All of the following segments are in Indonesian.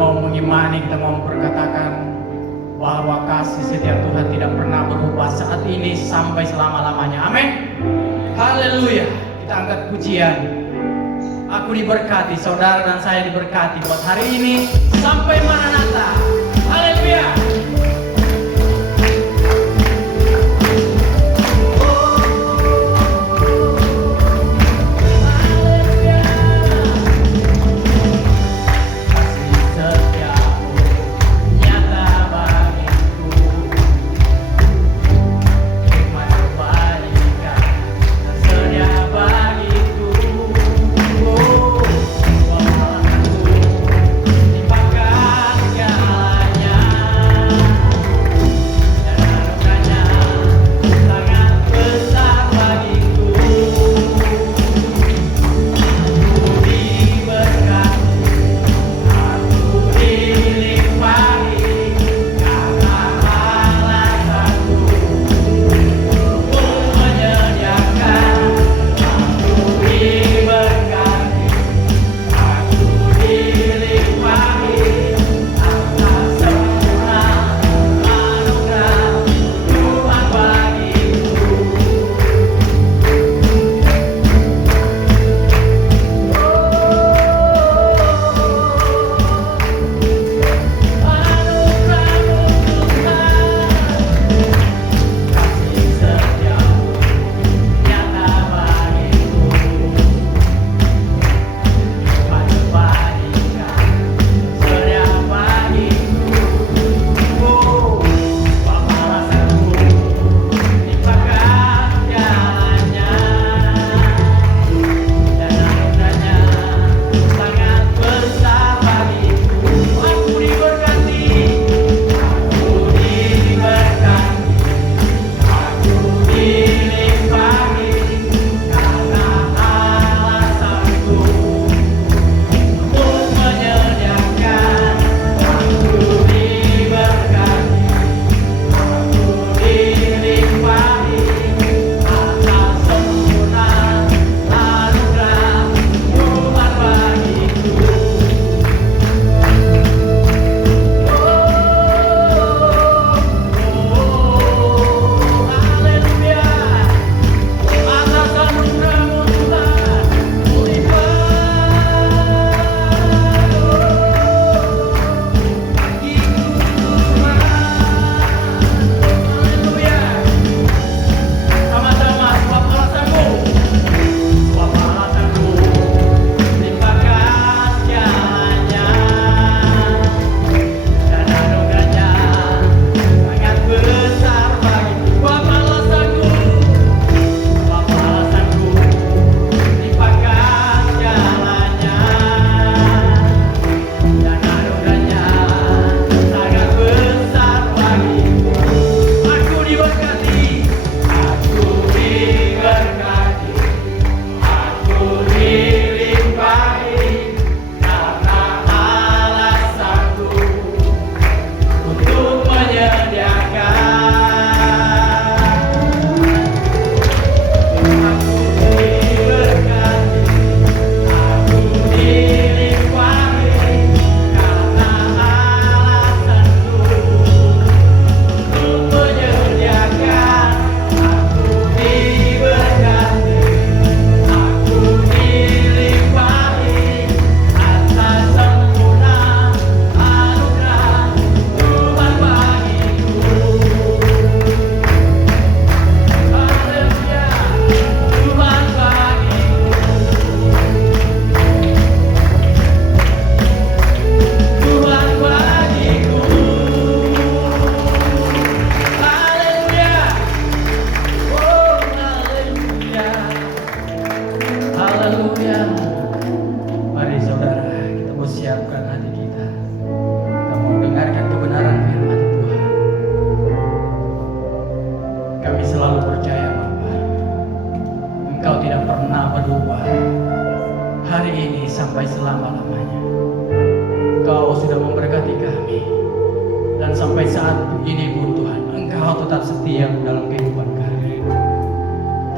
mau mengimani, kita mau memperkatakan bahwa kasih setia Tuhan tidak pernah berubah saat ini sampai selama-lamanya. Amin. Haleluya. Kita angkat pujian. Aku diberkati, saudara dan saya diberkati buat hari ini sampai Maranatha. Haleluya.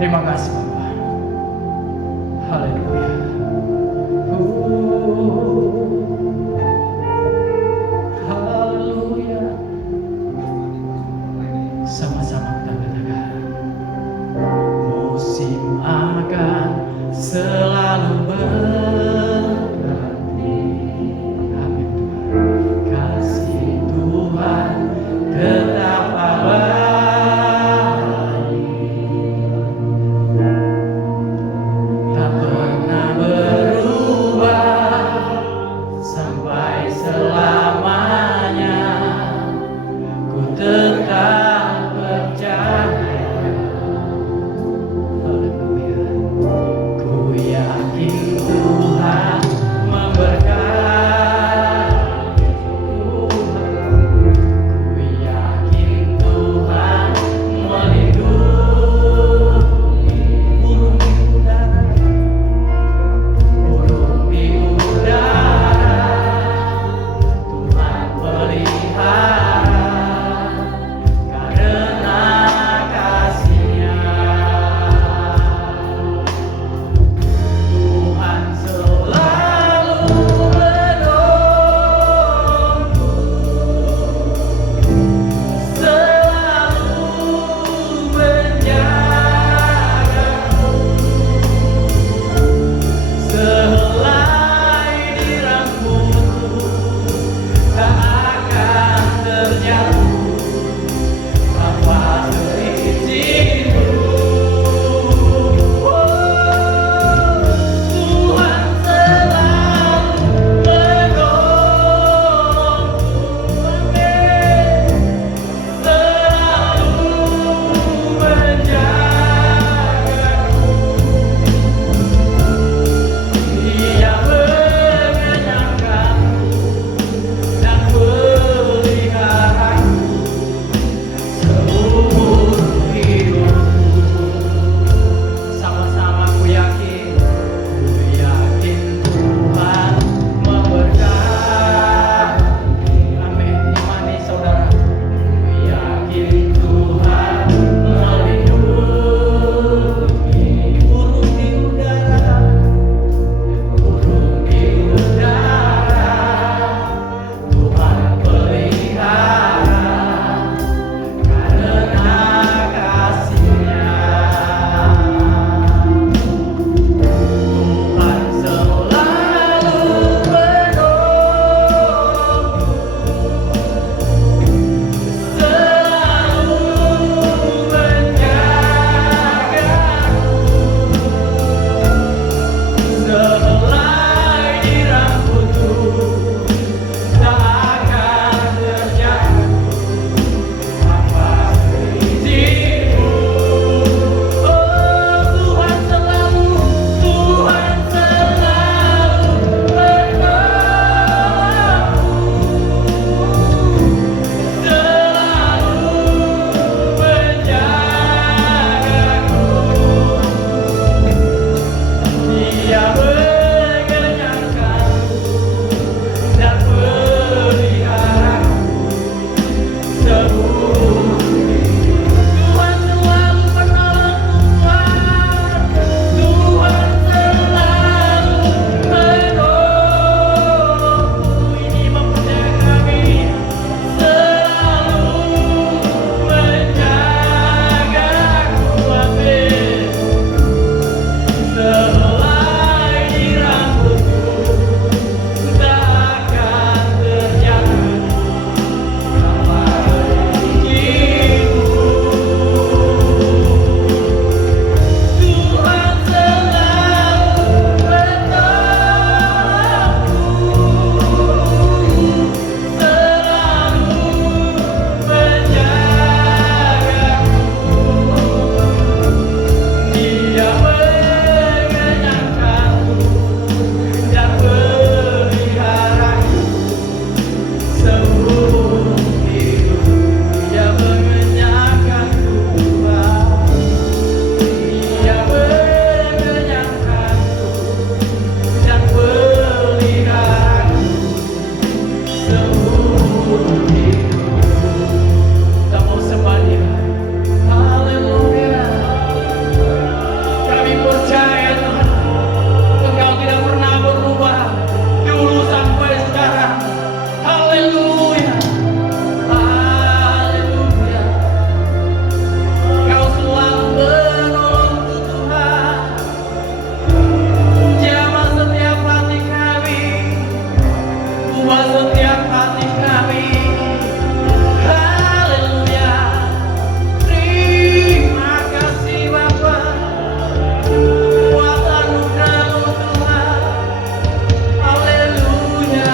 Terima kasih Bapa. Haleluya. selamanya. Ku tetap percaya. Haleluya. Ku yakin Tuhan memberkati. Ku yakin Tuhan melindungi. Burung di udara, burung di udara, Tuhan pelihara karena kasih-Nya. Tuhan selalu menolongku, selalu menjagaku, sehelai dirambutku tak akan terjatuh tanpa seizinku. Tuhan selalu menolongku, amin. Selalu menjagaku, Dia mengenyangkanku dan peliharaku seumur hidupku. Sama-sama ku yakin Tuhan memberkati. Amin. Imani saudara. Ku yakin Tuhan melindungi. Burung di udara, burung di udara, Tuhan pelihara karena kasih-Nya. Tuhan selalu menolongku, selalu menjagaku, sehelai dirambutku tak akan terjatuh tanpa seizinku. Oh, Tuhan selalu menolongku, selalu menjagaku, Dia mengenyangkanku dan peliharaku seumur hidup. Tuhan selalu menolongku, Tuhan selalu menolongku. Ini mempercayai kami, selalu menjagaku, amin. Sehelai dirambutku tak akan terjatuh tanpa seizinku. Tuhan selalu menolongku, selalu menjagaku, Dia mengenyangkanku dan peliharaku seumur hidup. Dia mengenyangkanku, Tuhan. Dia mengenyangkanku dan peliharaku seumur hidup. Kita mau sembah Dia. Haleluya. Kami percaya Tuhan, Engkau tidak pernah berubah dulu sampai sekarang. Haleluya. Haleluya. Engkau selalu menolongku, Tuhan. Jamah setiap hati kami, ubah setiap hati kami. Haleluya. Terima kasih Bapa buat anugerah-Mu, Tuhan. Haleluya.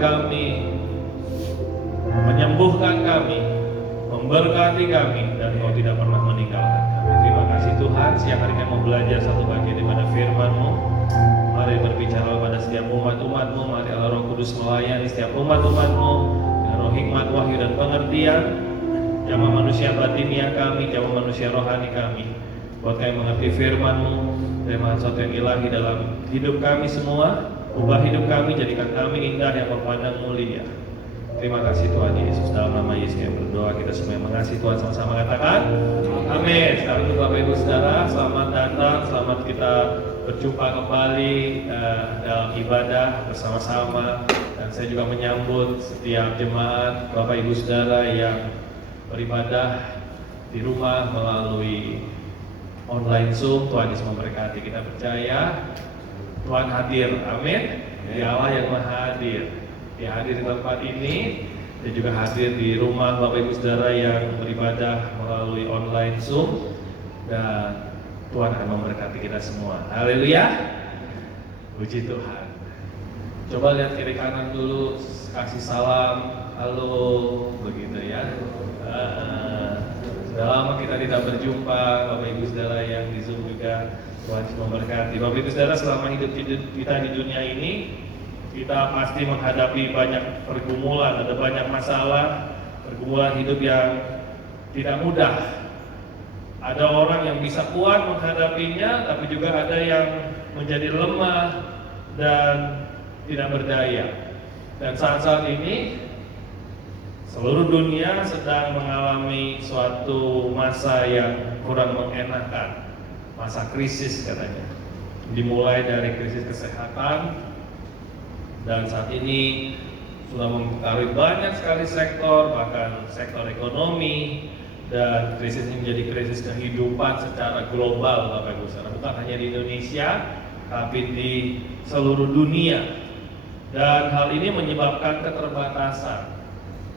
kami, menyembuhkan kami, memberkati kami, dan Engkau tidak pernah meninggalkan kami. Terima kasih Tuhan, siang hari kami mau belajar satu bagian daripada firman-Mu. Mari berbicara pada setiap umat-umat-Mu, mari Allah Roh Kudus melayani setiap umat-umat-Mu dengan roh hikmat, wahyu, dan pengertian. Jamah manusia batinia kami, jamah manusia rohani kami, buat kami mengerti firman-Mu. Terima sesuatu yang ilahi dalam hidup kami semua. Ubah hidup kami, jadikan kami indah yang berpandang mulia. Terima kasih Tuhan Yesus, dalam nama Yesus kami berdoa, kita semua yang mengasihi Tuhan sama-sama katakan amin. Sekarang untuk Bapak Ibu Saudara, selamat datang, selamat kita berjumpa kembali dalam ibadah bersama-sama. Dan saya juga menyambut setiap jemaat Bapak Ibu Saudara yang beribadah di rumah melalui online Zoom. Tuhan Yesus memberkati. Kita percaya Tuhan hadir, amin. Dia Allah yang maha hadir. Dia hadir di tempat ini dan juga hadir di rumah Bapak Ibu Saudara yang beribadah melalui online Zoom, dan Tuhan akan memberkati kita semua. Haleluya. Puji Tuhan. Coba lihat kiri kanan dulu, kasih salam, halo, begitu ya. Sudah lama kita tidak berjumpa, Bapak Ibu Saudara yang di Zoom juga. Tuhan memberkati. Bapak Ibu Saudara, selama hidup kita di dunia ini, kita pasti menghadapi banyak pergumulan, ada banyak masalah, pergumulan hidup yang tidak mudah. Ada orang yang bisa kuat menghadapinya, tapi juga ada yang menjadi lemah dan tidak berdaya. Dan saat-saat ini seluruh dunia sedang mengalami suatu masa yang kurang mengenakan, masa krisis katanya. Dimulai dari krisis kesehatan, dan saat ini sudah mempengaruhi banyak sekali sektor, bahkan sektor ekonomi, dan krisis ini menjadi krisis kehidupan secara global, Bapak Ibu Saudara. Bukan hanya di Indonesia, tapi di seluruh dunia. Dan hal ini menyebabkan keterbatasan.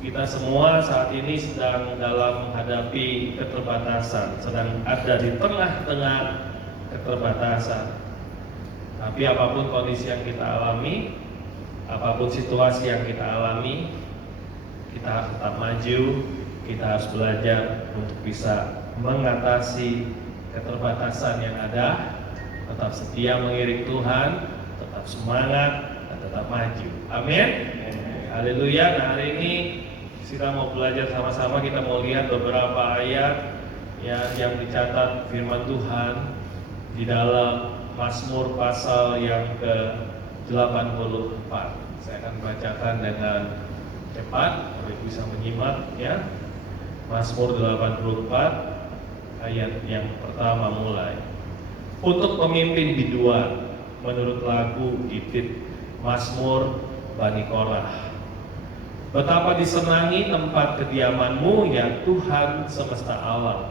Kita semua saat ini sedang dalam menghadapi keterbatasan, sedang ada di tengah-tengah keterbatasan. Tapi apapun kondisi yang kita alami, apapun situasi yang kita alami, kita harus tetap maju, kita harus belajar untuk bisa mengatasi keterbatasan yang ada, tetap setia mengiring Tuhan, tetap semangat, dan tetap maju. Amin. Haleluya. Nah, hari ini kita mau belajar sama-sama, kita mau lihat beberapa ayat yang dicatat firman Tuhan di dalam Mazmur pasal yang ke-84. Saya akan bacakan dengan cepat, Bapak bisa menyimak ya. Mazmur 84 ayat yang pertama mulai. Untuk pemimpin biduan menurut lagu Gittit, Mazmur Bani Korah. Betapa disenangi tempat kediaman-Mu ya Tuhan semesta alam.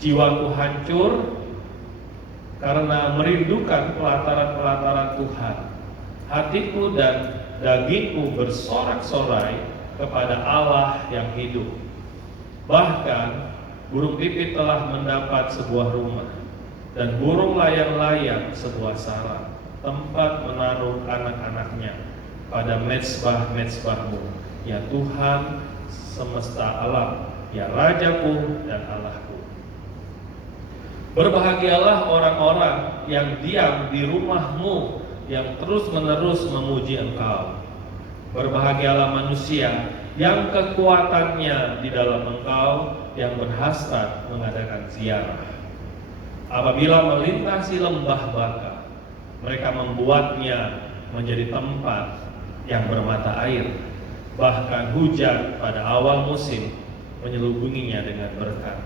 Jiwaku hancur karena merindukan pelataran-pelataran Tuhan. Hatiku dan dagingku bersorak-sorai kepada Allah yang hidup. Bahkan burung pipit telah mendapat sebuah rumah, dan burung layang-layang sebuah sarang, tempat menaruh anak-anaknya pada mezbah-mezbah-Mu. Ya Tuhan semesta alam, ya Rajaku dan Allahku. Berbahagialah orang-orang yang diam di rumah-Mu, yang terus-menerus memuji Engkau. Berbahagialah manusia yang kekuatannya di dalam Engkau, yang berhasrat mengadakan ziarah. Apabila melintasi lembah Baka, mereka membuatnya menjadi tempat yang bermata air. Bahkan hujan pada awal musim menyelubunginya dengan berkat.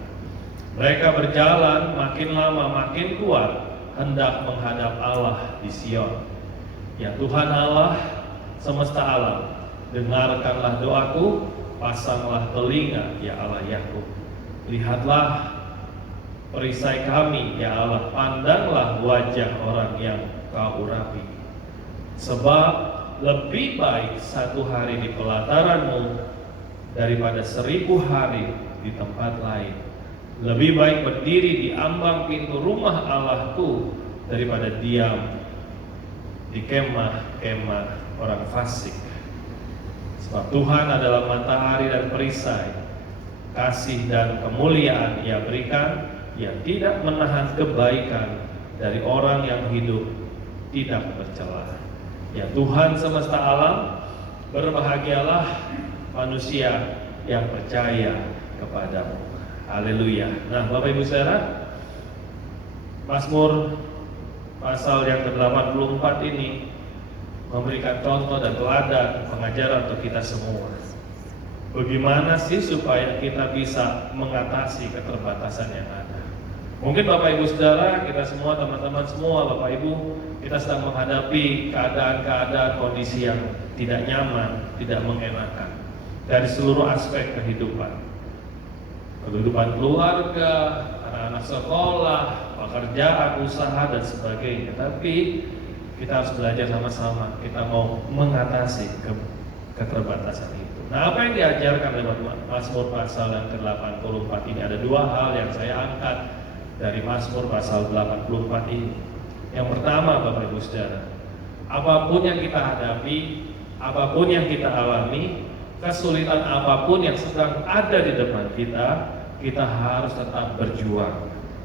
Mereka berjalan makin lama makin kuat, hendak menghadap Allah di Sion. Ya Tuhan Allah semesta alam, dengarkanlah doaku, pasanglah telinga ya Allah Yakub. Lihatlah perisai kami ya Allah, pandanglah wajah orang yang Kau urapi. Sebab lebih baik satu hari di pelataran-Mu daripada 1000 hari di tempat lain. Lebih baik berdiri di ambang pintu rumah Allahku daripada diam di kemah-kemah orang fasik. Sebab Tuhan adalah matahari dan perisai, kasih dan kemuliaan Ia berikan. Ia tidak menahan kebaikan dari orang yang hidup tidak bercela. Ya Tuhan semesta alam, berbahagialah manusia yang percaya kepadamu. Haleluya. Nah, Bapak Ibu Saudara, Mazmur pasal yang ke-84 ini memberikan contoh dan teladan pengajaran untuk kita semua. Bagaimana sih supaya kita bisa mengatasi keterbatasan yang ada? Mungkin Bapak Ibu Saudara, kita semua, teman-teman semua, Bapak Ibu, kita sedang menghadapi keadaan-keadaan kondisi yang tidak nyaman, tidak mengenakan dari seluruh aspek kehidupan. Kehidupan keluarga, anak-anak sekolah, pekerjaan, usaha, dan sebagainya. Tapi kita harus belajar sama-sama, kita mau mengatasi keterbatasan itu. Nah, apa yang diajarkan lewat Mazmur pasal yang ke-84 ini? Ada dua hal yang saya angkat dari Mazmur pasal 84 ini. Yang pertama, Bapak Ibu Saudara, apapun yang kita hadapi, apapun yang kita alami, kesulitan apapun yang sedang ada di depan kita harus tetap berjuang.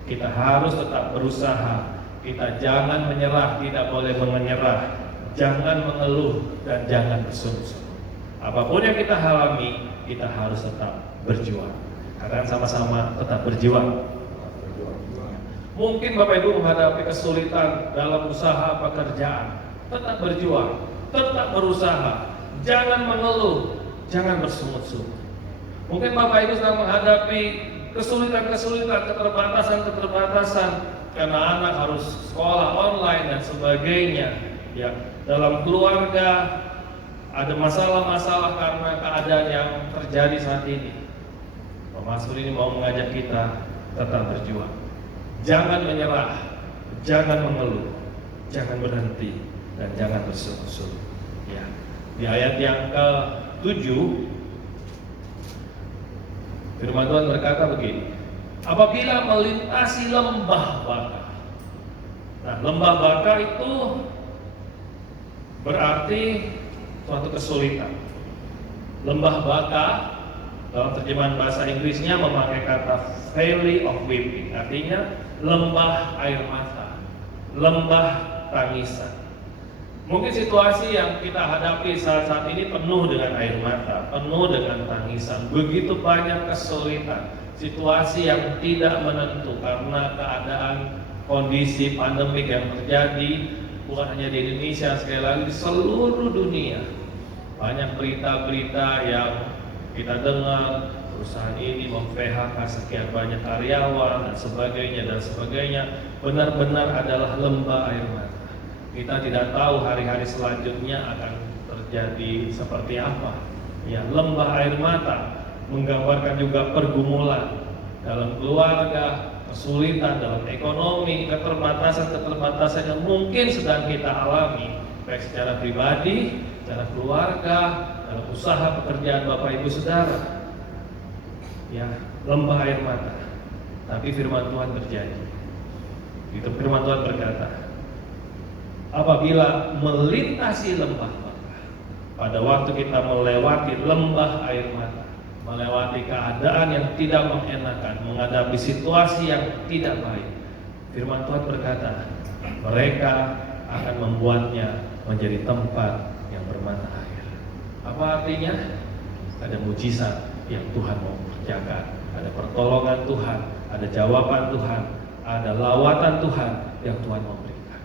Kita harus tetap berusaha. Kita jangan menyerah, tidak boleh menyerah, jangan mengeluh, dan jangan bersungut-sungut. Apapun yang kita alami, kita harus tetap berjuang. Katakan sama-sama, tetap berjuang. Mungkin Bapak Ibu menghadapi kesulitan dalam usaha pekerjaan, tetap berjuang, tetap berusaha, jangan mengeluh, jangan bersungut-sungut. Mungkin Bapak Ibu sedang menghadapi kesulitan-kesulitan, keterbatasan-keterbatasan karena anak harus sekolah online dan sebagainya. Ya, dalam keluarga ada masalah-masalah karena keadaan yang terjadi saat ini. Pak Mazmur ini mau mengajak kita tetap berjuang. Jangan menyerah, jangan mengeluh, jangan berhenti, dan jangan bersungut-sungut. Ya. Di ayat yang ke-7, firman Tuhan berkata begini, apabila melintasi lembah baka. Nah, lembah baka itu berarti suatu kesulitan. Lembah baka dalam terjemahan bahasa Inggrisnya memakai kata valley of weeping, artinya lembah air mata, lembah tangisan. Mungkin situasi yang kita hadapi saat ini penuh dengan air mata, penuh dengan tangisan. Begitu banyak kesulitan, situasi yang tidak menentu karena keadaan kondisi pandemik yang terjadi bukan hanya di Indonesia, sekali lagi di seluruh dunia. Banyak berita-berita yang kita dengar, perusahaan ini mem-PHK sekian banyak karyawan dan sebagainya, benar-benar adalah lembah air mata. Kita tidak tahu hari-hari selanjutnya akan terjadi seperti apa. Ya, lembah air mata menggambarkan juga pergumulan dalam keluarga, kesulitan dalam ekonomi, keterbatasan yang mungkin sedang kita alami, baik secara pribadi, secara keluarga, dalam usaha pekerjaan Bapak Ibu Saudara. Ya, lembah air mata. Tapi firman Tuhan berjanji. Itu firman Tuhan berkata, apabila melintasi lembah baka, pada waktu kita melewati lembah air mata, melewati keadaan yang tidak mengenakan, menghadapi situasi yang tidak baik, firman Tuhan berkata, mereka akan membuatnya menjadi tempat yang bermata air. Apa artinya? Ada mujizat yang Tuhan mau kerjakan, ada pertolongan Tuhan, ada jawaban Tuhan, ada lawatan Tuhan yang Tuhan mau berikan.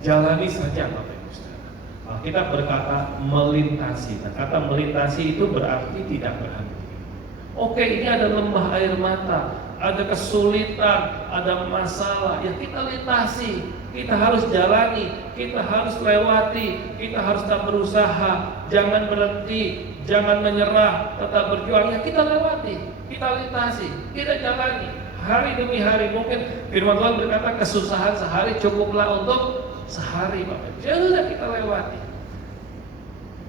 Jalani saja Bapak Ibu Saudara. Kita berkata melintasi. Nah, kata melintasi itu berarti tidak berhenti. Oke, ini ada lembah air mata, ada kesulitan, ada masalah, ya kita lintasi, kita harus jalani, kita harus lewati, kita harus tetap berusaha, jangan berhenti, jangan menyerah, tetap berjuang, ya kita lewati, kita lintasi, kita jalani, hari demi hari. Mungkin firman Tuhan berkata kesusahan sehari cukuplah untuk sehari, Bapak. Ya sudah kita lewati.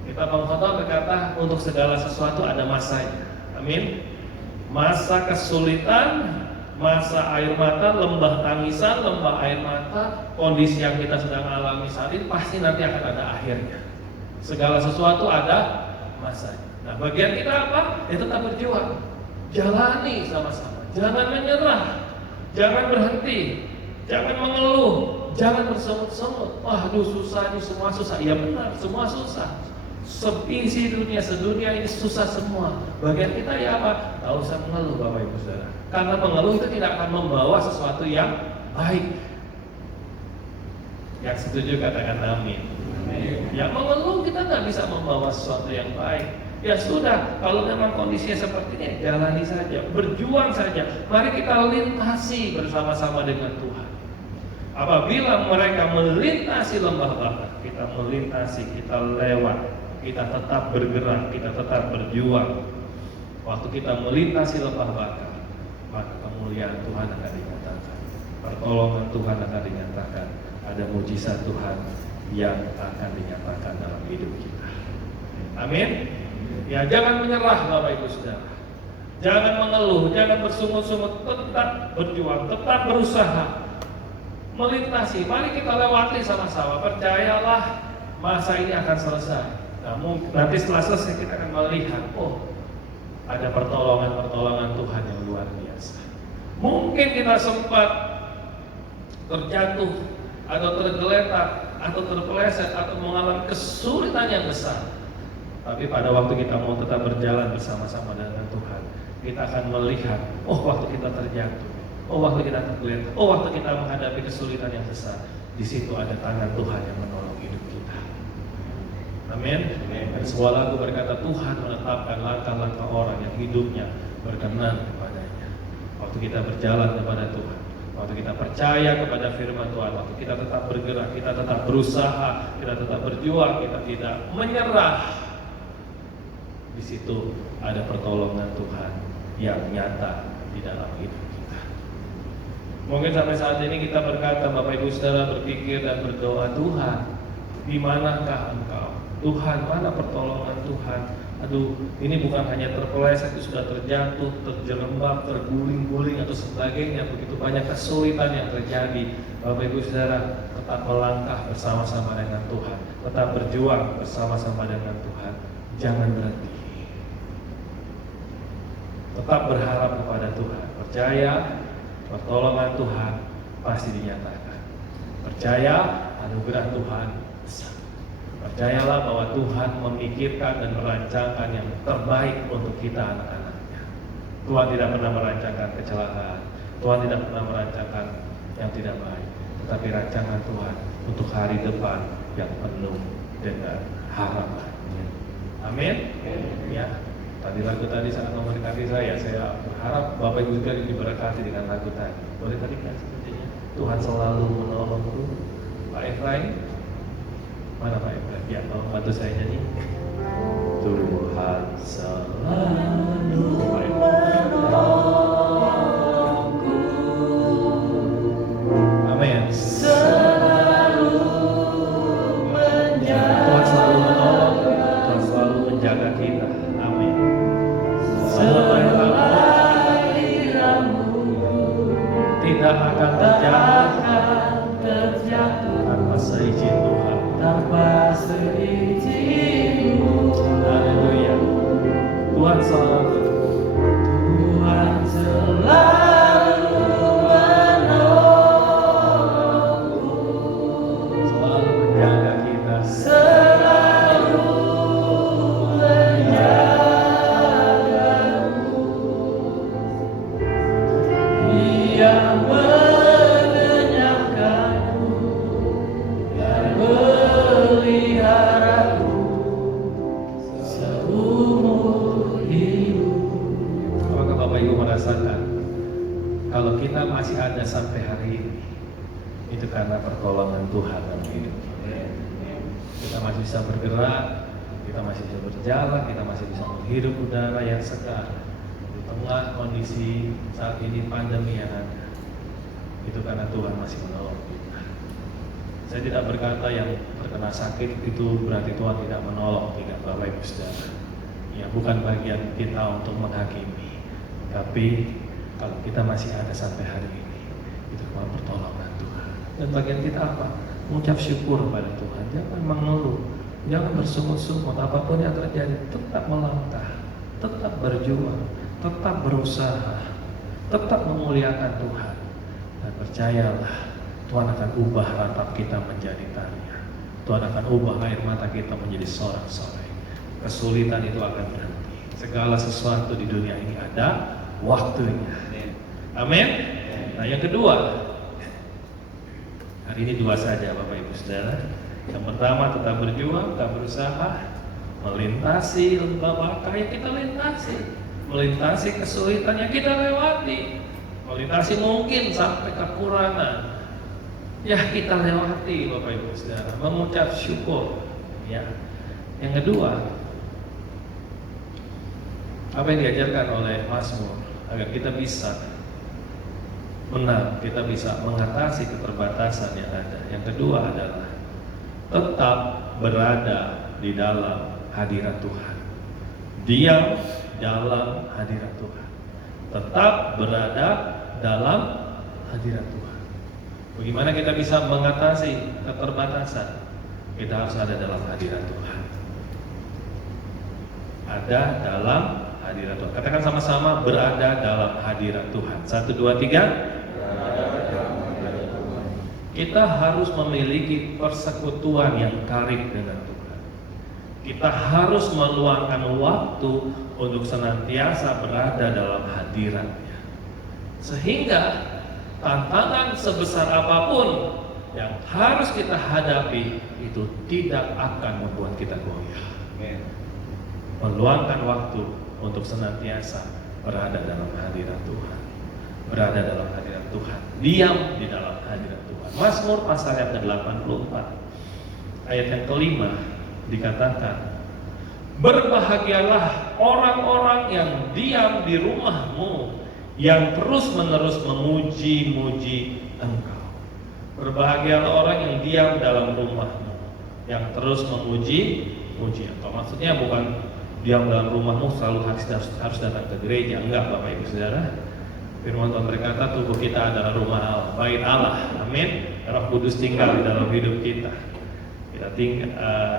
Kita Tuhan berkata untuk segala sesuatu ada masanya. Amin. Masa kesulitan, masa air mata, lembah tangisan, lembah air mata, kondisi yang kita sedang alami saat ini pasti nanti akan ada akhirnya. Segala sesuatu ada masanya. Nah, bagian kita apa? Ya tetap berjuang. Jalani sama-sama. Jangan menyerah. Jangan berhenti. Jangan mengeluh. Jangan bersemut-semut. Wah, aduh susah ini, semua susah. Ya benar, semua susah. Seisi dunia, sedunia ini susah semua. Bagian kita ya apa? Tak usah mengeluh, Bapak Ibu Saudara. Karena mengeluh itu tidak akan membawa sesuatu yang baik. Yang setuju katakan amin. Yang mengeluh kita nggak bisa membawa sesuatu yang baik. Ya sudah, kalau memang kondisinya seperti ini, jalani saja, berjuang saja. Mari kita lintasi bersama-sama dengan Tuhan. Apabila mereka melintasi lembah bakar, kita melintasi, kita lewat. Kita tetap bergerak, kita tetap berjuang. Waktu kita melintasi lembah bakar, maka kemuliaan Tuhan akan dinyatakan, pertolongan Tuhan akan dinyatakan, ada mujizat Tuhan yang akan dinyatakan dalam hidup kita. Amin. Ya, jangan menyerah Bapak Ibu Saudara. Jangan mengeluh, jangan bersungut-sungut, tetap berjuang, tetap berusaha melintasi. Mari kita lewati sama-sama. Percayalah, masa ini akan selesai. Nanti setelah selesai kita akan melihat, oh, ada pertolongan Tuhan yang luar biasa. Mungkin kita sempat terjatuh atau tergeletak atau terpeleset atau mengalami kesulitan yang besar. Tapi pada waktu kita mau tetap berjalan bersama-sama dengan Tuhan, kita akan melihat, oh, waktu kita terjatuh, oh, waktu kita tergeletak, oh, waktu kita menghadapi kesulitan yang besar, di situ ada tangan Tuhan yang menolong hidup kita. Amin. Dan sebuah lagu berkata, Tuhan menetapkan langkah-langkah orang yang hidupnya berkenan kepadanya. Waktu kita berjalan kepada Tuhan, waktu kita percaya kepada firman Tuhan, waktu kita tetap bergerak, kita tetap berusaha, kita tetap berjuang, kita tidak menyerah, di situ ada pertolongan Tuhan yang nyata di dalam hidup kita. Mungkin sampai saat ini kita berkata, Bapak Ibu Saudara, berpikir dan berdoa, Tuhan, di manakah Engkau? Tuhan, mana pertolongan Tuhan? Aduh, ini bukan hanya terpeleset, itu sudah terjatuh, terjerembab, terguling-guling atau sebagainya. Begitu banyak kesulitan yang terjadi. Bapak Ibu Saudara, tetap melangkah bersama-sama dengan Tuhan, tetap berjuang bersama-sama dengan Tuhan. Jangan berhenti. Tetap berharap kepada Tuhan. Percaya pertolongan Tuhan pasti dinyatakan. Percaya anugerah Tuhan besar. Percayalah bahwa Tuhan memikirkan dan merancangkan yang terbaik untuk kita anak-anaknya. Tuhan tidak pernah merancangkan kecelakaan. Tuhan tidak pernah merancangkan yang tidak baik. Tetapi rancangan Tuhan untuk hari depan yang penuh dengan harapan. Amin. Ya. Tadi lagu tadi sangat memberkati saya berharap Bapak Ibu juga diberkati dengan lagu tadi. Boleh tadi kan sepertinya Tuhan selalu menolongku. Pak Efraim, mana Pak Efraim? Ya, tolong bantu saya nyanyi. Tuhan selalu menolongku. Amin. Selalu menjaga. Tuhan selalu menolong. Tuhan selalu menjaga kita. Tidak akan terjatuh tanpa seizin Tuhan. Haleluya. Tuhan selalu menolongku, selalu menjaga kita. Yang mengenyangkanku dan meliharaku seumur hidup. Apakah Bapak Ibu merasakan kalau kita masih ada sampai hari ini, itu karena pertolongan Tuhan dalam hidup kita. Kita masih bisa bergerak, kita masih bisa berjalan, kita masih bisa menghirup udara yang segar di tengah kondisi saat ini pandemi yang ada. Itu karena Tuhan masih menolong kita. Saya tidak berkata yang terkena sakit itu berarti Tuhan tidak menolong, tidak, Bapak Ibu Saudara. Ya, bukan bagian kita untuk menghakimi. Tapi kalau kita masih ada sampai hari ini, itu cuma pertolongan Tuhan. Dan bagian kita apa? Mengucap syukur pada Tuhan. Jangan mengeluh. Jangan bersungut-sungut, apapun yang terjadi, tetap melangkah, tetap berjuang, tetap berusaha, tetap memuliakan Tuhan. Dan percayalah, Tuhan akan ubah ratap kita menjadi tarian. Tuhan akan ubah air mata kita menjadi sorak-sorai. Kesulitan itu akan berhenti. Segala sesuatu di dunia ini ada waktunya. Amin. Nah, yang kedua, hari ini dua saja Bapak Ibu Saudara. Yang pertama, tetap berjuang, tetap berusaha melintasi lembah bakar yang kita lintasi, melintasi kesulitan yang kita lewati, melintasi mungkin sampai kekurangan. Ya, kita lewati Bapak Ibu Saudara, mengucap syukur. Ya. Yang kedua, apa yang diajarkan oleh Mazmur agar kita bisa menang, kita bisa mengatasi keterbatasan yang ada. Yang kedua adalah tetap berada di dalam hadirat Tuhan. Diam dalam hadirat Tuhan. Tetap berada dalam hadirat Tuhan. Bagaimana kita bisa mengatasi keterbatasan? Kita harus ada dalam hadirat Tuhan. Ada dalam hadirat Tuhan. Katakan sama-sama, berada dalam hadirat Tuhan. 1, 2, 3. Kita harus memiliki persekutuan yang karib dengan Tuhan. Kita harus meluangkan waktu untuk senantiasa berada dalam hadirat-Nya. Sehingga tantangan sebesar apapun yang harus kita hadapi itu tidak akan membuat kita goyah. Meluangkan waktu untuk senantiasa berada dalam hadirat Tuhan. Berada dalam hadirat Tuhan. Diam di dalam hadirat Tuhan. Mazmur pasal yang ke-84 ayat yang kelima dikatakan, berbahagialah orang-orang yang diam di rumahmu, yang terus-menerus memuji-muji Engkau. Berbahagialah orang yang diam dalam rumahmu, yang terus memuji-muji Engkau. Maksudnya bukan diam dalam rumahmu selalu harus datang ke gereja, enggak Bapak Ibu Saudara. Firman Tuhan berkata, tubuh kita adalah rumah Allah, bait Allah. Amin. Roh Kudus tinggal di dalam hidup kita.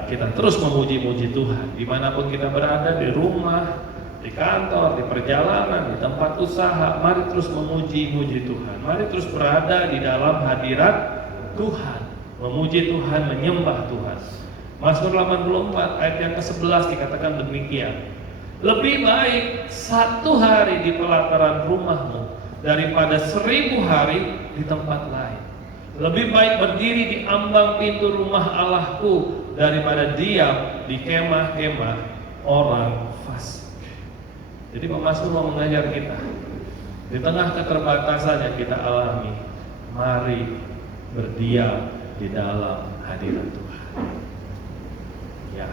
Kita terus memuji-muji Tuhan dimanapun kita berada, di rumah, di kantor, di perjalanan, di tempat usaha. Mari terus memuji-muji Tuhan. Mari terus berada di dalam hadirat Tuhan, memuji Tuhan, menyembah Tuhan. Mazmur 84 ayat yang ke-11 dikatakan demikian, lebih baik 1 hari di pelataran rumahmu daripada 1000 hari di tempat lain. Lebih baik berdiri di ambang pintu rumah Allahku daripada diam di kemah-kemah orang fasik. Jadi Mazmur mau mengajar kita, di tengah keterbatasan yang kita alami, mari berdiam di dalam hadirat Tuhan. Ya,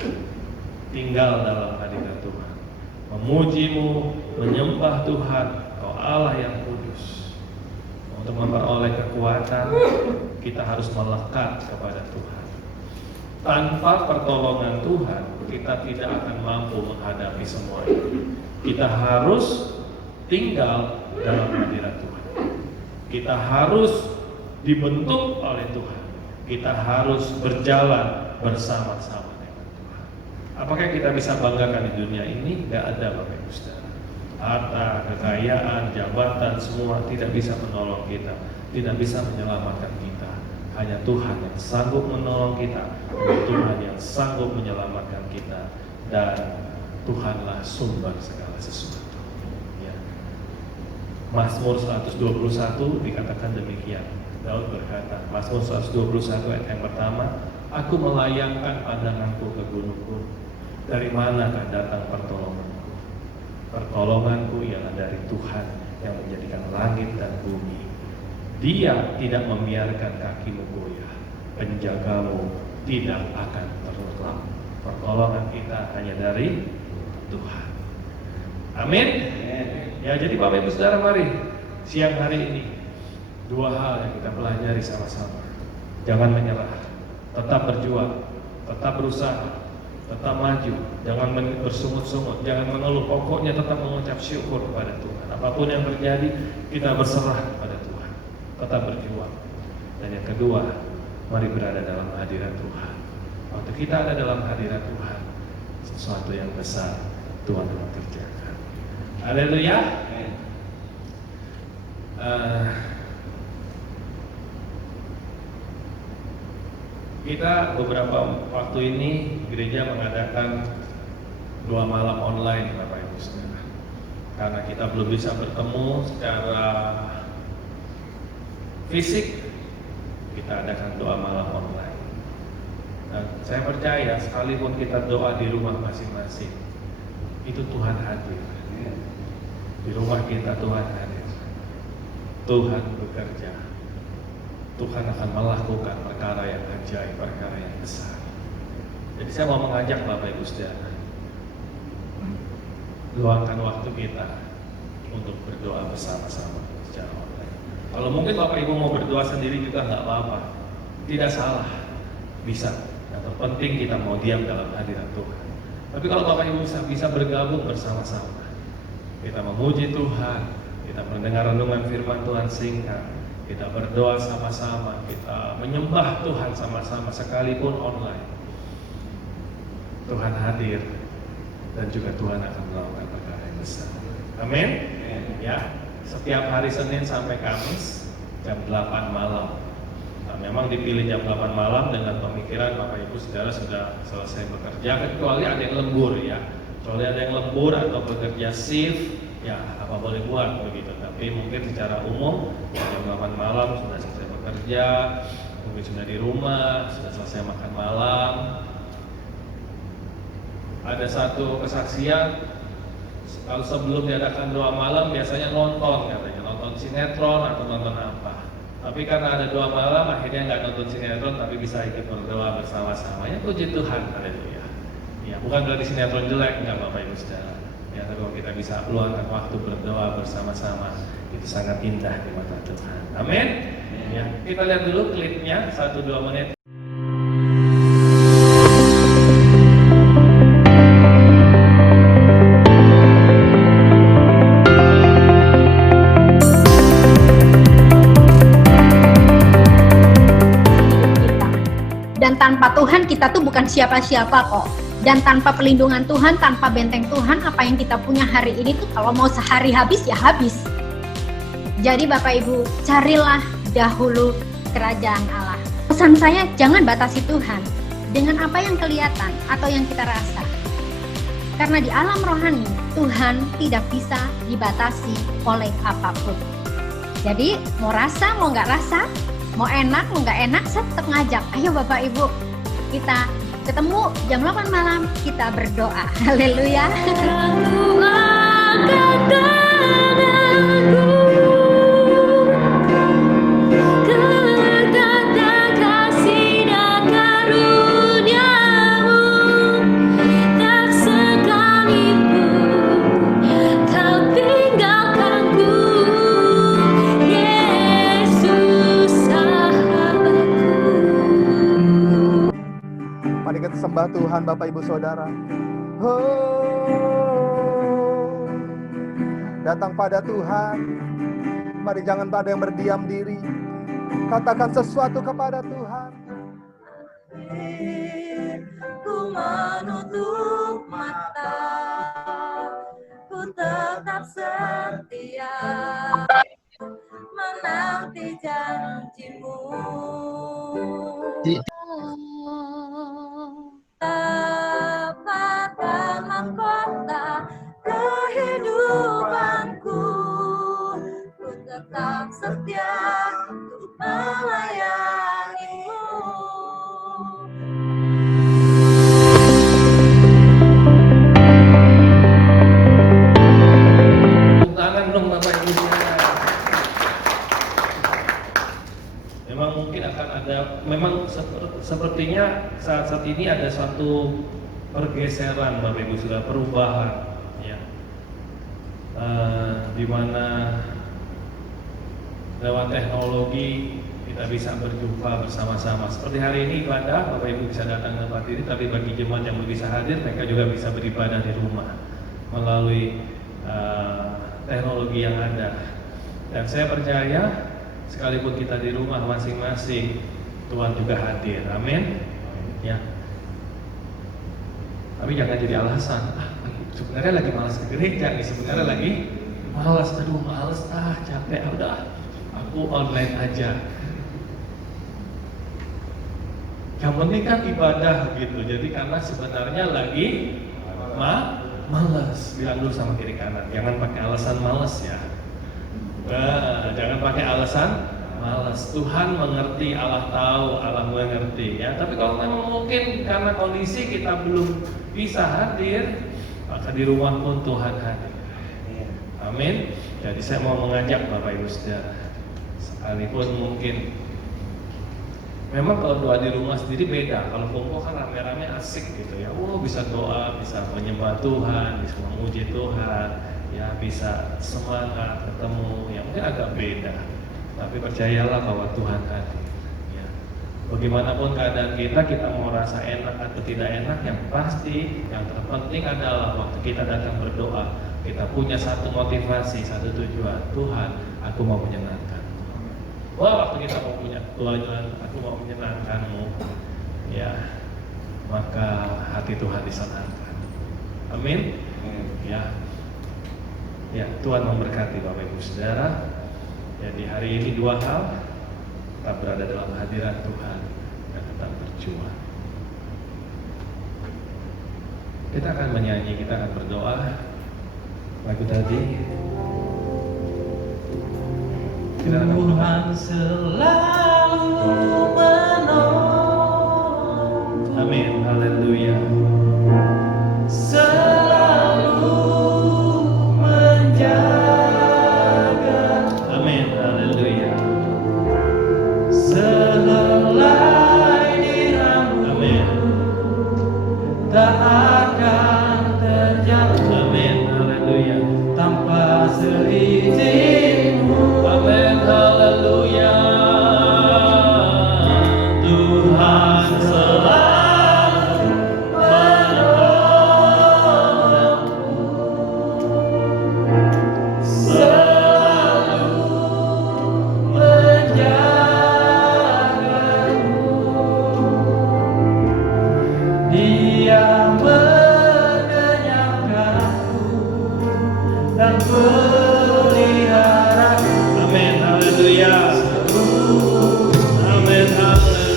tinggal dalam hadirat Tuhan. Memujimu, menyembah Tuhan, Kau Allah yang kudus. Untuk memperoleh kekuatan, kita harus melekat kepada Tuhan. Tanpa pertolongan Tuhan, kita tidak akan mampu menghadapi semua ini. Kita harus tinggal dalam hadirat Tuhan. Kita harus dibentuk oleh Tuhan. Kita harus berjalan bersama-sama dengan Tuhan. Apakah kita bisa banggakan di dunia ini? Tidak ada Bapak Ibu Saudara. Harta, kekayaan, jabatan, semua tidak bisa menolong kita, tidak bisa menyelamatkan kita. Hanya Tuhan yang sanggup menolong kita, Tuhan yang sanggup menyelamatkan kita, dan Tuhanlah sumber segala sesuatu. Ya. Mazmur 121 dikatakan demikian. Daud berkata, Mazmur 121 ayat yang pertama, aku melayangkan pandanganku ke gunung-gunung. Dari manakah datang pertolonganku? Pertolonganku ialah dari Tuhan yang menjadikan langit dan bumi. Dia tidak membiarkan kakimu goyah, penjagamu tidak akan terlelap. Pertolongan kita hanya dari Tuhan. Amin. Ya, jadi Bapak Ibu Saudara, mari siang hari ini 2 hal yang kita pelajari sama-sama. Jangan menyerah, tetap berjuang, tetap berusaha, tetap maju, jangan bersungut-sungut, jangan mengeluh, pokoknya tetap mengucap syukur kepada Tuhan. Apapun yang terjadi, kita berserah kepada Tuhan, tetap berjuang. Dan yang kedua, mari berada dalam hadirat Tuhan. Waktu kita ada dalam hadirat Tuhan, sesuatu yang besar Tuhan akan kerjakan. Haleluya. Kita beberapa waktu ini gereja mengadakan doa malam online, Bapak Ibu Saudara. Karena kita belum bisa bertemu secara fisik, kita adakan doa malam online. Dan saya percaya sekalipun kita doa di rumah masing-masing, itu Tuhan hadir. Di rumah kita Tuhan hadir. Tuhan bekerja. Tuhan akan melakukan perkara yang ajaib, perkara yang besar. Jadi saya mau mengajak Bapak Ibu Saudara, luangkan waktu kita untuk berdoa bersama-sama secara online. Kalau mungkin Bapak Ibu mau berdoa sendiri juga nggak apa-apa, tidak salah, bisa. Yang terpenting kita mau diam dalam hadirat Tuhan. Tapi kalau Bapak Ibu bisa bergabung bersama-sama, kita memuji Tuhan, kita mendengar renungan firman Tuhan singkat, kita berdoa sama-sama, kita menyembah Tuhan sama-sama sekalipun online. Tuhan hadir dan juga Tuhan akan melakukan perkara yang besar. Amin. Ya, setiap hari Senin sampai Kamis jam 8 malam. Nah, memang dipilih jam 8 malam dengan pemikiran Bapak Ibu Saudara sudah selesai bekerja, kecuali ada yang lembur ya. Kecuali ada yang lembur atau bekerja shift, ya apa boleh buat begitu. Tapi mungkin secara umum jam 8 malam sudah selesai bekerja, mungkin sudah di rumah, sudah selesai makan malam. Ada satu kesaksian, kalau sebelum diadakan doa malam biasanya nonton katanya, nonton sinetron atau nonton apa. Tapi karena ada doa malam akhirnya nggak nonton sinetron tapi bisa ikut berdoa bersama-sama. Ya puji Tuhan, haleluya. Ya bukan berarti sinetron jelek, enggak Bapak Ibu Saudara. Ya, tapi kalau kita bisa luangkan waktu berdoa bersama-sama, itu sangat indah di mata Tuhan. Amin. Ya, kita lihat dulu klipnya 1-2 menit. Dan tanpa Tuhan kita tuh bukan siapa-siapa kok. Dan tanpa perlindungan Tuhan, tanpa benteng Tuhan, apa yang kita punya hari ini tuh kalau mau sehari habis ya habis. Jadi Bapak Ibu, carilah dahulu kerajaan Allah. Pesan saya, jangan batasi Tuhan dengan apa yang kelihatan atau yang kita rasa. Karena di alam rohani, Tuhan tidak bisa dibatasi oleh apapun. Jadi mau rasa, mau nggak rasa, mau enak, mau nggak enak, saya tetap ngajak. Ayo Bapak Ibu, kita ketemu jam 8 malam, kita berdoa. Haleluya. Mari kita sembah Tuhan Bapak Ibu Saudara. Datang pada Tuhan. Mari jangan pada yang berdiam diri. Katakan sesuatu kepada Tuhan. Ku menutup mata, ku tetap setia menanti janjimu. Dapatkan mahkota kehidupanku, ku tetap setia untuk melayanimu. Tangan dong Bapak Ibu Saudara. Memang mungkin akan ada, memang sepertinya saat ini ada satu pergeseran Bapak Ibu Saudara, perubahan ya. Di mana lewat teknologi kita bisa berjumpa bersama-sama. Seperti hari ini ibadah, Bapak Ibu bisa datang ke tempat ini, tapi bagi jemaat yang belum bisa hadir, mereka juga bisa beribadah di rumah melalui teknologi yang ada. Dan saya percaya sekalipun kita di rumah masing-masing, Tuhan juga hadir. Amin. Ya. Tapi jangan jadi alasan, sebenarnya lagi malas ke gereja nih, sebenarnya lagi malas, capek, udah aku online aja. Yang penting kan ibadah gitu, jadi karena sebenarnya lagi malas. Bilang dulu sama kiri kanan, jangan pakai alasan malas ya. Jangan pakai alasan malas. Tuhan mengerti, Allah tahu, Allah mengerti ya. Tapi kalau memang mungkin karena kondisi kita belum bisa hadir, maka di rumah pun Tuhan hadir. Amin. Jadi saya mau mengajak Bapak Ibu Saudara, sekalipun mungkin memang kalau doa di rumah sendiri beda. Kalau kumpul kan rame-rame asik gitu ya. Bisa doa, bisa menyembah Tuhan, bisa memuji Tuhan, ya bisa semangat ketemu. Ya mungkin agak beda. Tapi percayalah bahwa Tuhan hadir. Ya. Bagaimanapun keadaan kita mau rasa enak atau tidak enak, yang pasti, yang terpenting adalah waktu kita datang berdoa, kita punya satu motivasi, satu tujuan. Tuhan, aku mau menyenangkan. Waktu kita mau punya tujuan, aku mau menyenangkan-Mu, ya, maka hati Tuhan disenangkan. Amin. Ya, Tuhan memberkati Bapak Ibu Saudara. Jadi hari ini dua hal, kita berada dalam hadirat Tuhan dan tetap berjuang. Kita akan menyanyi, kita akan berdoa. Lagu tadi. Tuhan selalu menolong. Amin, haleluya. Selalu menjaga. Amin, haleluya. Sehelai diramu. Amin, Tak akan terjatuh. amin, haleluya. Tanpa seizin-Mu. Amin, haleluya. Tuhan selalu menolongku, Selalu menjagaku. Dia mengenyangkanku dan peliharaku. amin, haleluya. Amin, haleluya.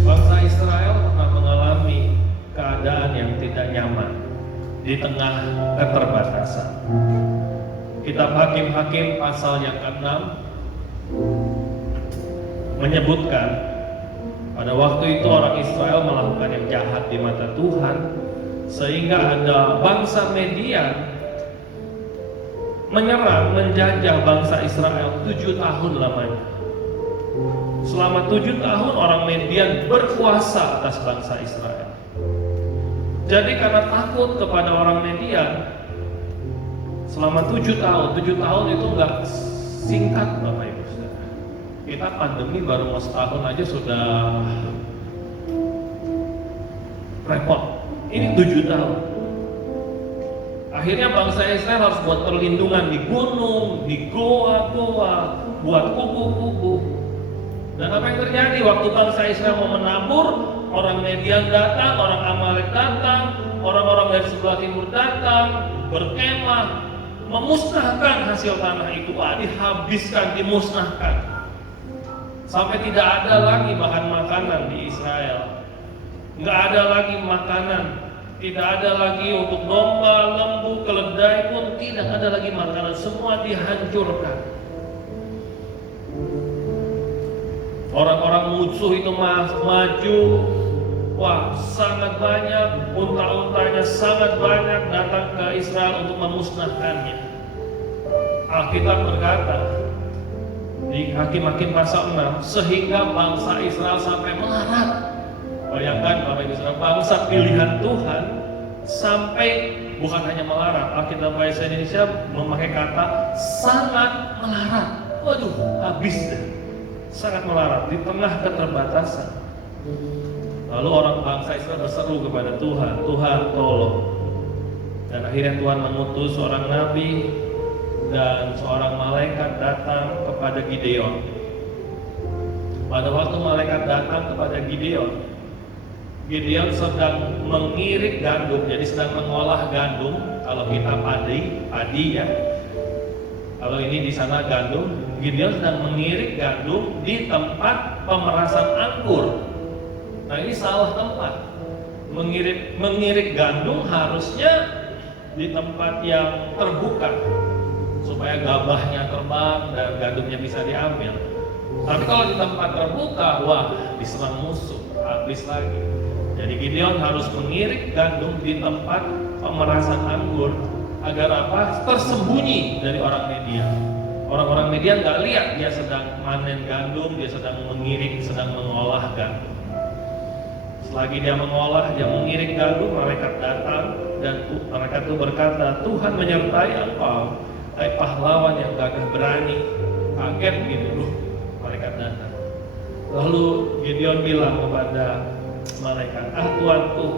Bangsa Israel pernah mengalami keadaan yang tidak nyaman di tengah keterbatasan. Kitab Hakim-Hakim pasal yang ke-6 menyebutkan pada waktu itu orang Israel melakukan yang jahat di mata Tuhan, sehingga ada bangsa Median menyerang, menjajah bangsa Israel 7 tahun lamanya. Selama 7 tahun orang Median berkuasa atas bangsa Israel. Jadi karena takut kepada orang Median, selama 7 tahun itu nggak singkat Bapak Ibu Saudara. Kita pandemi baru mau setahun aja sudah repot. Ini 7 tahun. Akhirnya bangsa Israel harus buat perlindungan di gunung, di goa-goa, buat kubu-kubu. Dan apa yang terjadi waktu bangsa Israel mau menabur, orang Median datang, orang Amalek datang, orang-orang dari sebelah timur datang, berkemah, memusnahkan hasil tanah itu. Dihabiskan, dimusnahkan. Sampai tidak ada lagi bahan makanan di Israel. Nggak ada lagi makanan Tidak ada lagi untuk domba, lembu, keledai pun tidak ada lagi makanan. Semua dihancurkan. Orang-orang musuh itu maju. Wah, sangat banyak, unta-untanya sangat banyak datang ke Israel untuk memusnahkannya. Alkitab berkata di Hakim-Hakim pasal 6, sehingga bangsa Israel sampai melarat. Bayangkan Bapak Ibu Saudara, bangsa pilihan Tuhan sampai bukan hanya melarat. Alkitab Bahasa Indonesia memakai kata sangat melarat. Waduh, habis deh. Sangat melarat di tengah keterbatasan. Lalu orang bangsa Israel berseru kepada Tuhan, Tuhan tolong. Dan akhirnya Tuhan mengutus seorang nabi dan seorang malaikat datang kepada Gideon. Pada waktu malaikat datang kepada Gideon, Gideon sedang mengirik gandum, jadi sedang mengolah gandum. Kalau kita padi ya. Kalau ini di sana gandum, Gideon sedang mengirik gandum di tempat pemerasan anggur. Nah ini salah tempat. Mengirik gandum harusnya di tempat yang terbuka supaya gabahnya terbang dan gandumnya bisa diambil. Tapi kalau di tempat terbuka, wah diserang musuh, habis lagi. Jadi Gideon harus mengirik gandum di tempat pemerasan anggur agar apa? Tersembunyi dari orang Midian. Orang-orang Midian nggak lihat dia sedang manen gandum, dia sedang mengirik, sedang mengolah gandum. Selagi dia mengolah, dia mengirik gandum, malaikat datang dan malaikat itu berkata, Tuhan menyertai engkau, hai pahlawan yang gagah berani. Kaget gitu, malaikat datang. Lalu Gideon bilang kepada malaikat, Tuanku,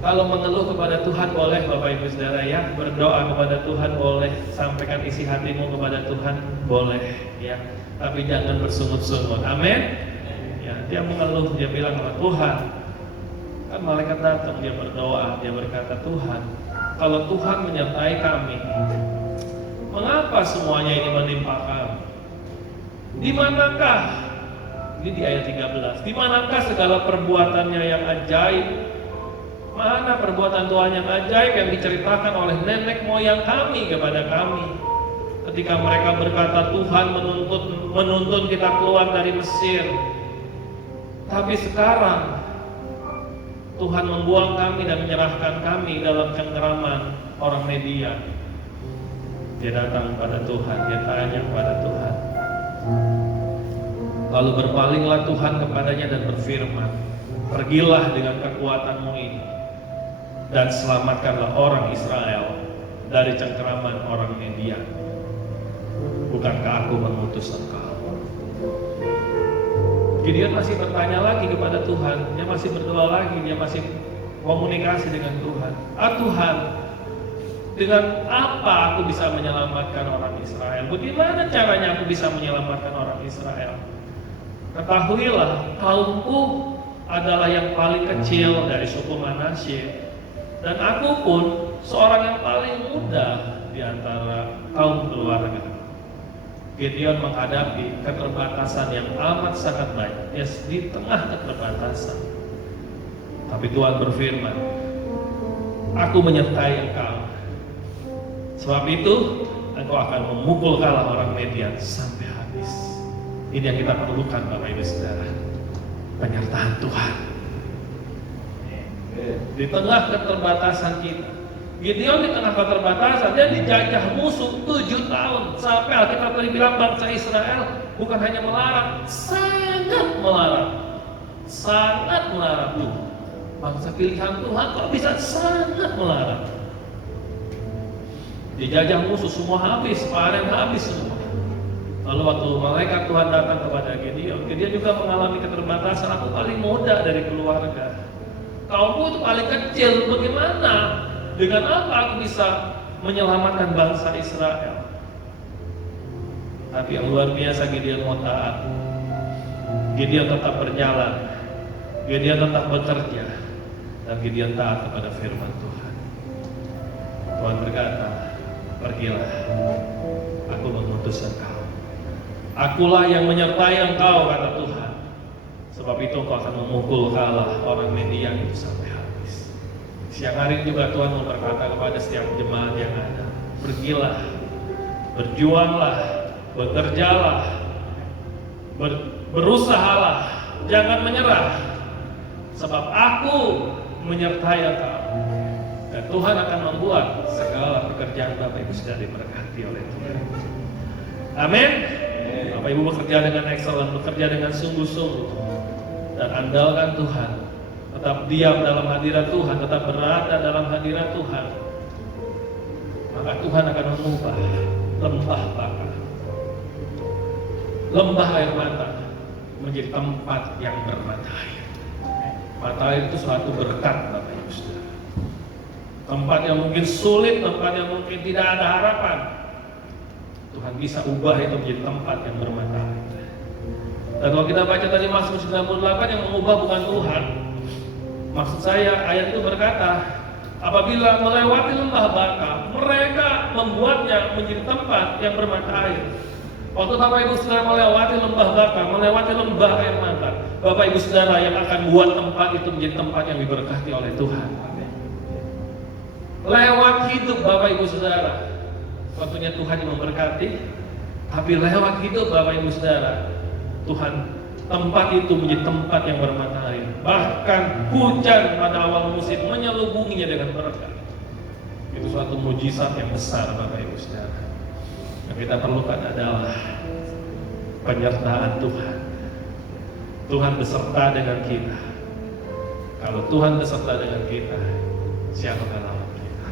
kalau mengeluh kepada Tuhan boleh Bapak Ibu Saudara ya, berdoa kepada Tuhan boleh, sampaikan isi hatimu kepada Tuhan boleh ya, tapi jangan bersungut-sungut. Amin. Ya, dia mengeluh, dia bilang kepada Tuhan, kan malaikat datang, dia berdoa, dia berkata, Tuhan, kalau Tuhan menyertai kami, mengapa semuanya ini menimpa kami? Di manakah, ini di ayat 13, di manakah segala perbuatannya yang ajaib? Mana perbuatan Tuhan yang ajaib yang diceritakan oleh nenek moyang kami kepada kami? Ketika mereka berkata, Tuhan menuntun kita keluar dari Mesir. Tapi sekarang Tuhan membuang kami dan menyerahkan kami dalam cengkeraman orang Midian. Dia datang pada Tuhan, dia tanya kepada Tuhan. Lalu berpalinglah Tuhan kepadanya dan berfirman, pergilah dengan kekuatanmu ini dan selamatkanlah orang Israel dari cengkeraman orang Midian. Bukankah aku mengutus engkau? Gideon masih bertanya lagi kepada Tuhan, dia masih berdoa lagi, dia masih komunikasi dengan Tuhan. Tuhan, dengan apa aku bisa menyelamatkan orang Israel? Bagaimana caranya aku bisa menyelamatkan orang Israel? Ketahuilah, kaumku adalah yang paling kecil dari suku Manasye, dan aku pun seorang yang paling muda di antara kaum keluarga. Gideon menghadapi keterbatasan yang amat sangat banyak. Dia di tengah keterbatasan. Tapi Tuhan berfirman, aku menyertai engkau. Sebab itu, engkau akan memukul kalah orang Midian sampai habis. Ini yang kita perlukan Bapak Ibu Saudara. Penyertaan Tuhan. Di tengah keterbatasan kita. Gideon di tengah keterbatasan, dia dijajah musuh 7 tahun. Sampai Alkitab tadi bilang bangsa Israel bukan hanya melarat, sangat melarat. Sangat melarat tuh. Bangsa pilihan Tuhan kok bisa sangat melarat. Dijajah musuh, semua habis, panen habis semua. Lalu waktu malaikat Tuhan datang kepada Gideon, Gideon juga mengalami keterbatasan. Aku paling muda dari keluarga. Kaumku itu paling kecil, bagaimana? Dengan apa aku bisa menyelamatkan bangsa Israel? Tapi yang luar biasa, Gideon mau taat. Gideon tetap berjalan. Gideon tetap bekerja. Dan Gideon taat kepada firman Tuhan. Tuhan berkata, pergilah, aku mengutus engkau. Akulah yang menyertai engkau, kata Tuhan. Sebab itu engkau akan memukul kalah orang Midian itu sampai habis. Siang hari juga Tuhan mau berkata kepada setiap jemaat yang ada, pergilah, berjuanglah, bekerjalah, berusahalah, jangan menyerah. Sebab aku menyertai engkau. Dan Tuhan akan membuat segala pekerjaan Bapak Ibu sudah diberkati oleh Tuhan. Amin. Bapak Ibu bekerja dengan excellent, bekerja dengan sungguh-sungguh, dan andalkan Tuhan. Tetap diam dalam hadirat Tuhan, tetap berada dalam hadirat Tuhan. Maka Tuhan akan mengubah lembah baka, lembah air mata menjadi tempat yang bermata air. Mata air itu suatu berkat, Bapak Ibu Saudara. Tempat yang mungkin sulit, tempat yang mungkin tidak ada harapan, Tuhan bisa ubah itu menjadi tempat yang bermata air. Dan kalau kita baca tadi Mazmur 98, yang mengubah bukan Tuhan. Maksud saya, ayat itu berkata, apabila melewati lembah baka, mereka membuatnya menjadi tempat yang bermata air. Waktu Bapak Ibu Saudara melewati lembah baka, melewati lembah air mata, Bapak Ibu Saudara yang akan buat tempat itu menjadi tempat yang diberkati oleh Tuhan. Lewat hidup Bapak Ibu Saudara, tentunya Tuhan yang memberkati, tapi lewat hidup Bapak Ibu Saudara, Tuhan tempat itu menjadi tempat yang bermata air. Bahkan hujan pada awal musim menyelubunginya dengan berkat. Itu suatu mujizat yang besar Bapak Ibu Saudara. Yang kita perlukan adalah penyertaan Tuhan. Tuhan beserta dengan kita. Kalau Tuhan beserta dengan kita, siapa akan lawan kita?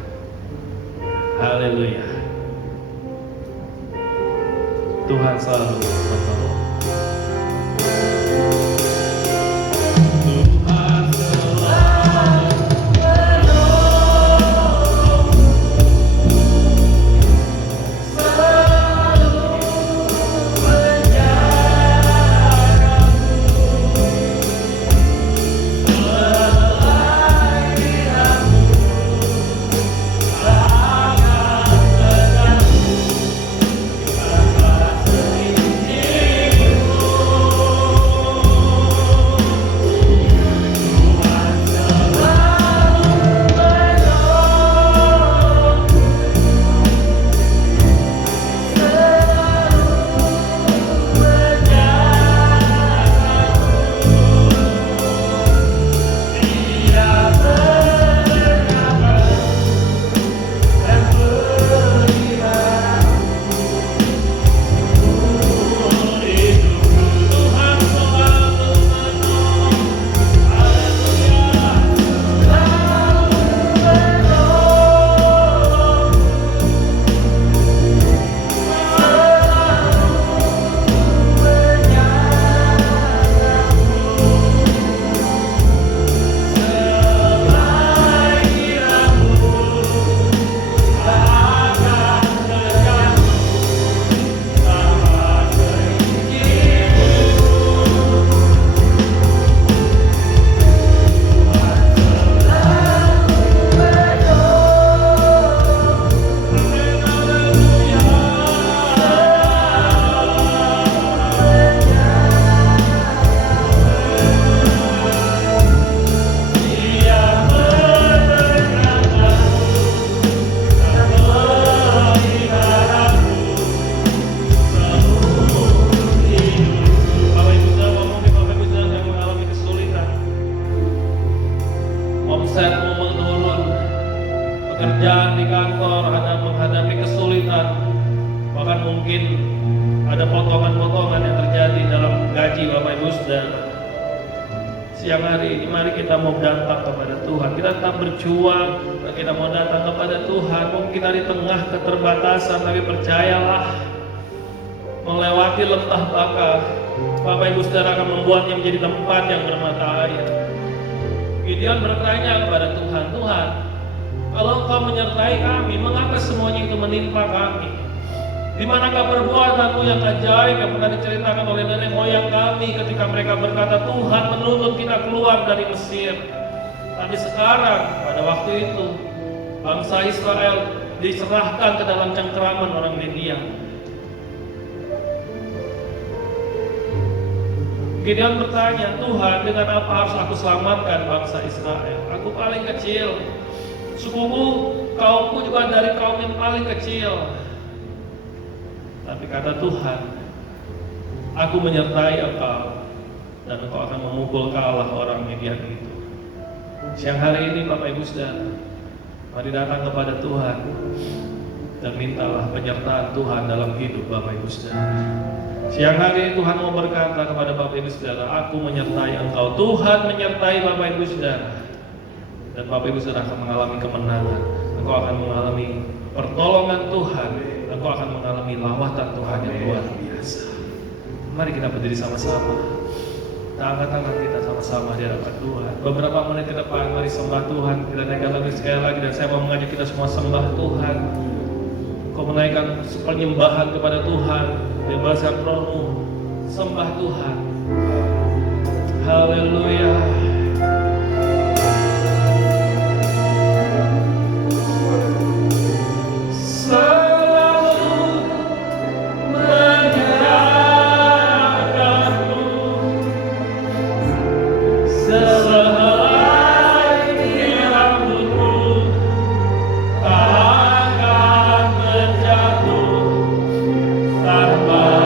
Haleluya. Tuhan selalu menolong. pekerjaan di kantor, ada menghadapi kesulitan, bahkan mungkin ada potongan-potongan yang terjadi dalam gaji Bapak Ibu Saudara. Siang hari ini mari kita mau datang kepada Tuhan, kita tetap berjuang, kita mau datang kepada Tuhan. Mungkin kita di tengah keterbatasan, tapi percayalah, melewati lembah baka, Bapak Ibu Saudara akan membuatnya menjadi tempat yang bermata air. Gideon bertanya kepada Tuhan, Tuhan, kalau Engkau menyertai kami, mengapa semuanya itu menimpa kami? Di manakah perbuatanmu yang ajaib yang pernah diceritakan oleh nenek moyang kami ketika mereka berkata, Tuhan menuntut kita keluar dari Mesir. Tapi sekarang, pada waktu itu, bangsa Israel diserahkan ke dalam cengkeraman orang Midian. Gideon bertanya, Tuhan, dengan apa harus aku selamatkan bangsa Israel? Aku paling kecil, sukuku, kaumku juga dari kaum yang paling kecil. Tapi kata Tuhan, aku menyertai engkau dan engkau akan memukul kalah orang Midian itu. Siang hari ini Bapak Ibu Saudara, mari datang kepada Tuhan dan mintalah penyertaan Tuhan dalam hidup Bapak Ibu Saudara. Siang hari ini Tuhan mau berkata kepada Bapak Ibu Saudara, aku menyertai engkau. Tuhan menyertai Bapak Ibu Saudara. Dan Bapak Ibu Saudara akan mengalami kemenangan. Engkau akan mengalami pertolongan Tuhan. Engkau akan mengalami lawatan Tuhan yang luar biasa. Mari kita berdiri sama-sama. Kita angkat tangan kita sama-sama di hadapan Tuhan. Beberapa menit ke depan, mari sembah Tuhan. Kita naikkan lagi sekali lagi, dan saya mau mengajak kita semua sembah Tuhan. Kau menaikkan penyembahan kepada Tuhan. Bebaskan rohmu, sembah Tuhan. Haleluya. Tanpa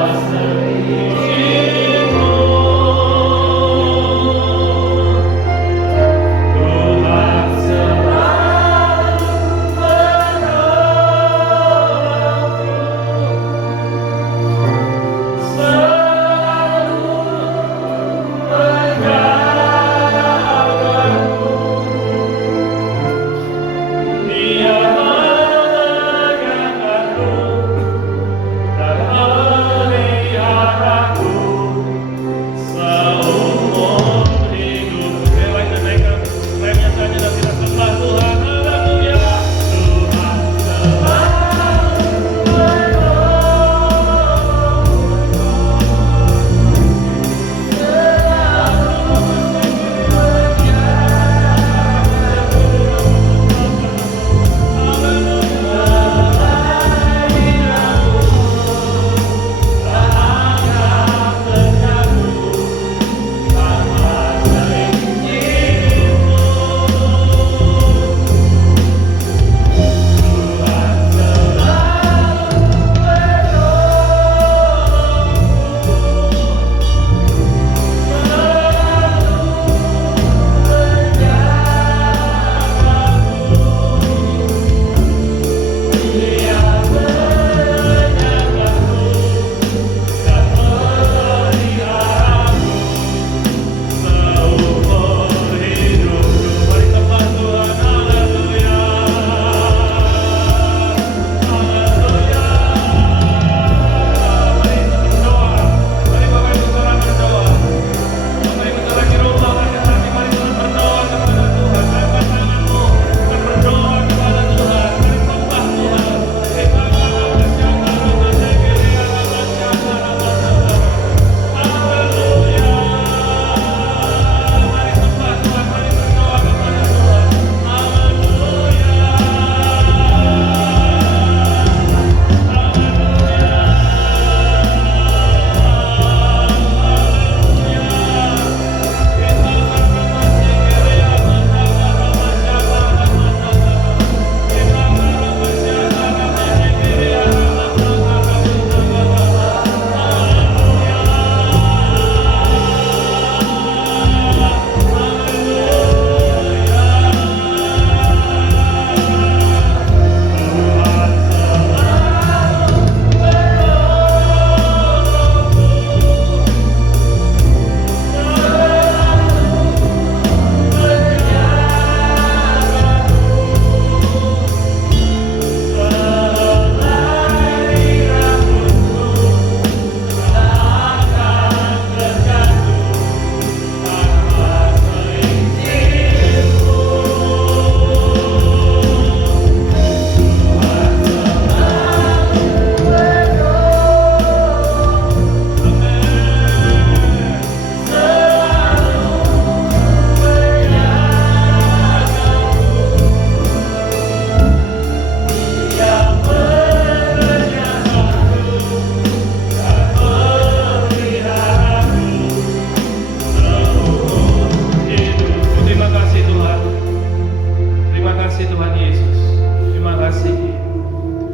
kasih.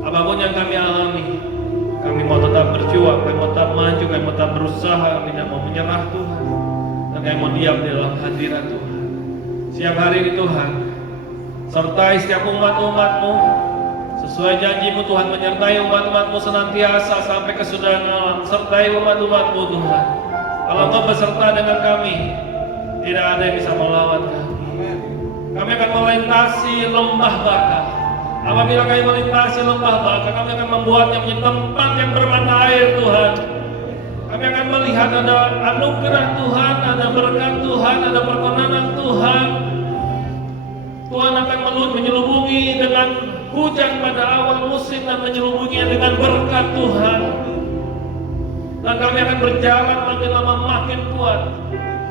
Apapun yang kami alami, kami mau tetap berjuang, kami mau tetap maju, kami mau tetap berusaha, kami tidak mau menyerah Tuhan. Dan kami mau diam di dalam hadirat Tuhan. Siang hari ini Tuhan, sertai setiap umat-umat-Mu. Sesuai janji-Mu Tuhan, menyertai umat-umat-Mu senantiasa sampai kesudahan alam. Sertai umat-umat-Mu Tuhan. Kalau Engkau beserta dengan kami, tidak ada yang bisa melawan kami. Kami akan melintasi lembah Baka. Apabila kami melintasi lembah Baka, kami akan membuatnya menjadi tempat yang bermata air Tuhan. Kami akan melihat ada anugerah Tuhan, ada berkat Tuhan, ada perkenanan Tuhan. Tuhan akan menyelubungi dengan hujan pada awal musim dan menyelubunginya dengan berkat Tuhan. Dan kami akan berjalan makin lama makin kuat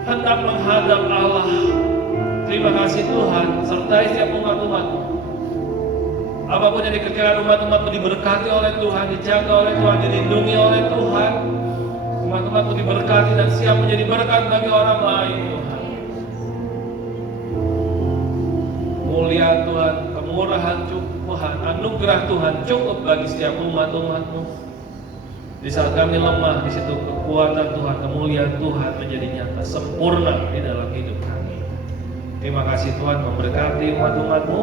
hendak menghadap Allah. Terima kasih Tuhan, sertai setiap umat-umat-Mu. Apapun yang dikerjakan umat-umat-Mu diberkati oleh Tuhan, dijaga oleh Tuhan, dilindungi oleh Tuhan. Umat-umat-Mu diberkati dan siap menjadi berkat bagi orang lain Tuhan. Mulia Tuhan, kemurahan Tuhan, anugerah Tuhan cukup bagi setiap umat-umat-Mu. Di saat kami lemah, di situ kekuatan Tuhan, kemuliaan Tuhan menjadi nyata, sempurna di dalam hidup kami. Terima kasih Tuhan, memberkati umat-umat-Mu,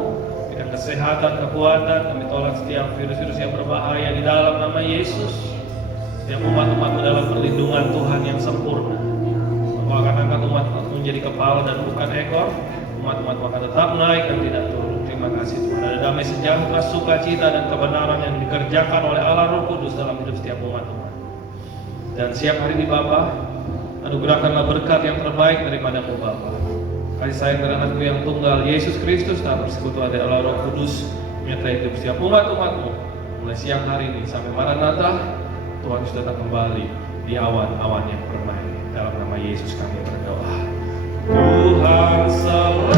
berikan kesehatan, kekuatan. Kami tolak setiap virus-virus yang berbahaya di dalam nama Yesus. Setiap umat-umat-Mu dalam perlindungan Tuhan yang sempurna. Engkau akan angkat umat-umat-Mu menjadi kepala dan bukan ekor. Umat-umat-Mu akan tetap naik dan tidak turun. Terima kasih Tuhan. Ada damai sejahtera, sukacita dan kebenaran yang dikerjakan oleh Allah Roh Kudus dalam hidup setiap umat-umat. Dan siap hari ini Bapa, anugerahkanlah berkat yang terbaik daripada-Mu Bapa. Kasih sayang dan anakmu yang tunggal, Yesus Kristus, tak bersekutu ada Allah Roh Kudus, menyertai hidup setiap umat-umat-Mu. Mulai siang hari ini sampai Maranatha, Tuhan sudah datang kembali di awan-awan yang permai. Dalam nama Yesus kami berdoa. Tuhan selalu